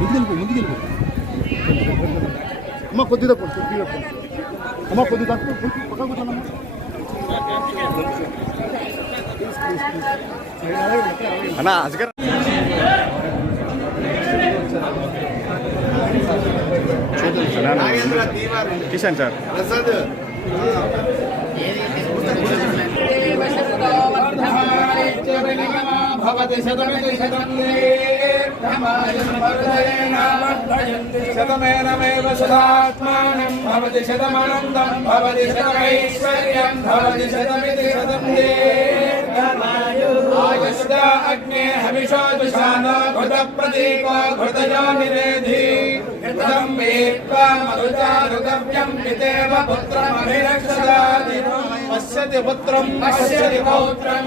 ముందుకెళ్ళిపో ముందుకెళ్ళిపో. అమ్మ కొద్దిగా కొద్దిగా అమ్మ కొద్దిగా పక్క కూర్చోనమ్మా అన్నా అజగర్. కిషన్ సార్ భవతి శతమితి శతం శతమేనమేవ శతాత్మానం భవతి శతమనందం భవతి శతమైశ్వర్యం భవతి శతమితి శతం ఆయుష్ట అగ్నే హవిషో దుషానో ఘృత ప్రతీకో ఘృతయో నివేధి ఘృతం వేత్వా మధుచారుగవ్యం పితేవ పుత్రమభిరక్షదాది. పశ్యతి పుత్రం. పశ్యతి పౌత్రం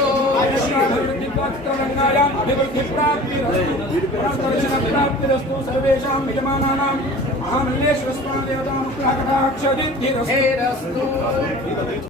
శతాయ మహాకాళీ మహాలక్ష్మీ మహాసరస్వతీ అభివృద్ధిప్రాప్తిరస్తు సర్వేషాం విద్యమానానాం మహామల్లేశ్వర స్వామి దేవతానుగ్రహ